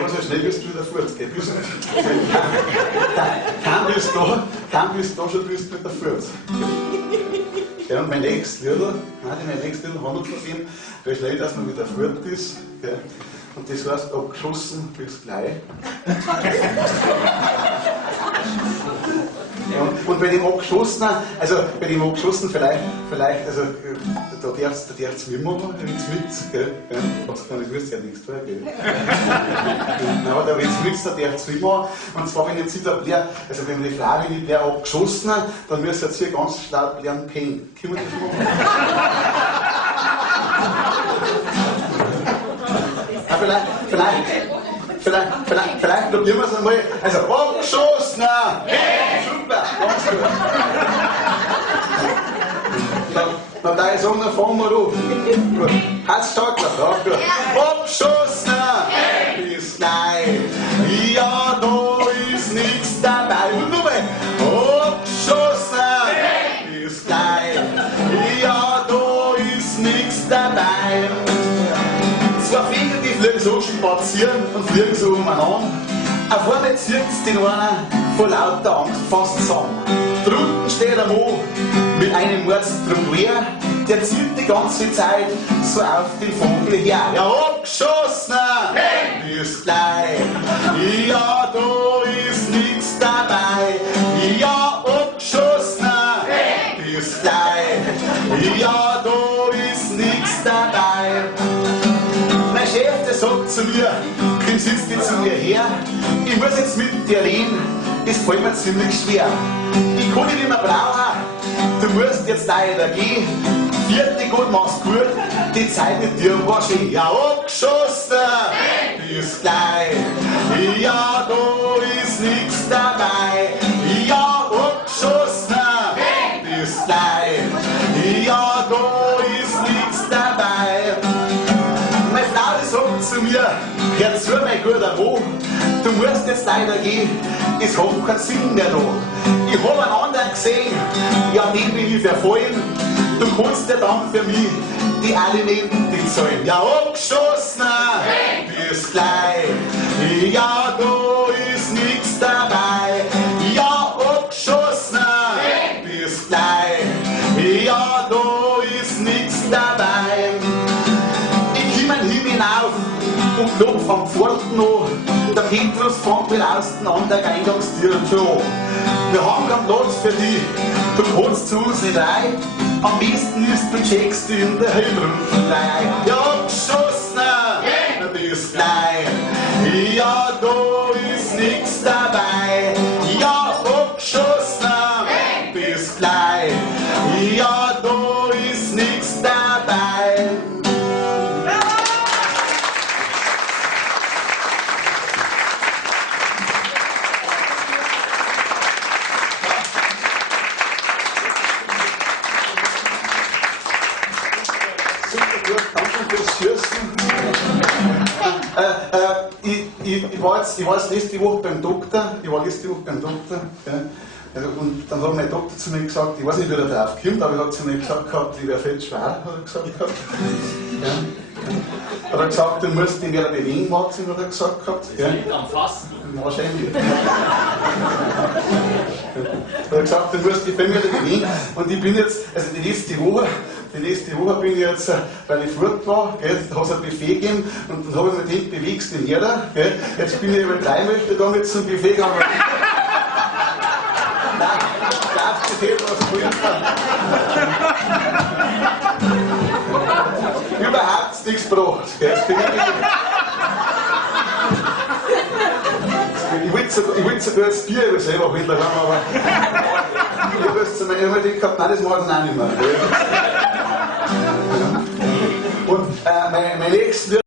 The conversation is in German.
Ja, so schnell bist du wieder fort, gell? Kaum bist du da, schon bist du wieder fort. Ja, und mein nächstes Lieder handelt von dem, weil schnell, dass man wieder fort ist. Gell? Und das heißt, abgeschossen bis gleich. Ja, und bei dem Abgeschossenen, vielleicht, also, da darfst du immer noch mit, gell? Du wirst ja nichts tun, gell? Nein, aber da wird's mit, da darfst du immer. Und zwar, wenn jetzt wieder leer, also wenn die Frage nicht leer abgeschossen, dann müsst ihr jetzt hier ganz laut lernen pennen. Können wir das machen? Vielleicht probieren wir es einmal. Also, abgeschossen! Hey, super, ganz gut. Na, da ist einer, fangen wir an. Gut, hat's stark drauf, gut. Abgeschossen! Hey, bis gleich. Ja, da ist nichts dabei. Und nochmal. Abgeschossen! Hey, bis gleich. Ja, da ist nichts dabei. Zwei Viecher, die fliegen so spazieren und fliegen so umeinander. Auf einmal zirkt's den einer vor lauter Angst fast zusammen. Drunten steht ein Mann mit einem Mordstrom quer, der zielt die ganze Zeit so auf den Vogel her. Ja, abgeschossen! Hey! Bis gleich! Ja, da ist nichts dabei! Ja, abgeschossen! Hey! Bis gleich! Ja, da ist nichts dabei! Mein Chef, der sagt zu mir, komm, sitzt jetzt zu mir her, ich muss jetzt mit dir reden, das fällt mir ziemlich schwer. Ich kann nicht mehr brauchen, du musst jetzt leider gehen. Vierte Gott, mach's gut, die Zeit mit dir war schön. Ja, abgeschossen, bis gleich. Ja, da ist nichts dabei. Ja, abgeschossen, bis gleich. Ja, da ist nichts dabei. Meine Frau, die sagt zu mir, hör zu, mein guter Mann, du musst jetzt leider gehen, es hat keinen Sinn mehr da. Ich hab einen anderen gesehen, ja, den bin ich verfallen, du kannst ja dann für mich die Alimente zahlen. Ja, abgeschossen, bis gleich. Ja, da ist nichts dabei. Ja, abgeschossen, bis gleich. Ja, da ist nichts dabei. Ich komm einen Himmel hinauf und klopf am Pforten an. Der Petrus fängt mit außen an der Eingangstür schon an. Wir haben keinen Platz für dich, du kannst zu uns nicht rein. Am besten ist, du checkst in der Hellrufenlei. Ja, abgeschossen, bis gleich. Ja, da ist nichts dabei. Ja, abgeschossen, bis gleich. Ja, da ist nichts dabei. Danke fürs Schießen. Ich war jetzt letzte Woche beim Doktor. Ja. Also, und dann hat mein Doktor zu mir gesagt, ich weiß nicht, wie er drauf kommt, aber er hat zu mir gesagt gehabt, ich wäre fettschwer, hat er gesagt gehabt. Ja. Hat er gesagt, du musst dich wieder bewegen, Martin, hat er gesagt gehabt. Ja. Das liegt am Fasten. Wahrscheinlich. Hat er gesagt, du musst dich bei mir wieder bewegen. Und ich bin jetzt, also die nächste Woche bin ich jetzt, weil ich fort war, gell, da hat es ein Buffet gegeben und dann habe ich mir gedacht, bewegst du nicht mehr, gell. Jetzt bin ich über 3 Möchte da mit zum Buffet gegangen. Nein, darfst du nicht was holen. Überhaupt nichts gebracht, gell. Ich wollte sogar das Bier über selber holen, aber ich habe jetzt zu mir gedacht, nein, das mache ich auch nicht mehr. Und mein nächstes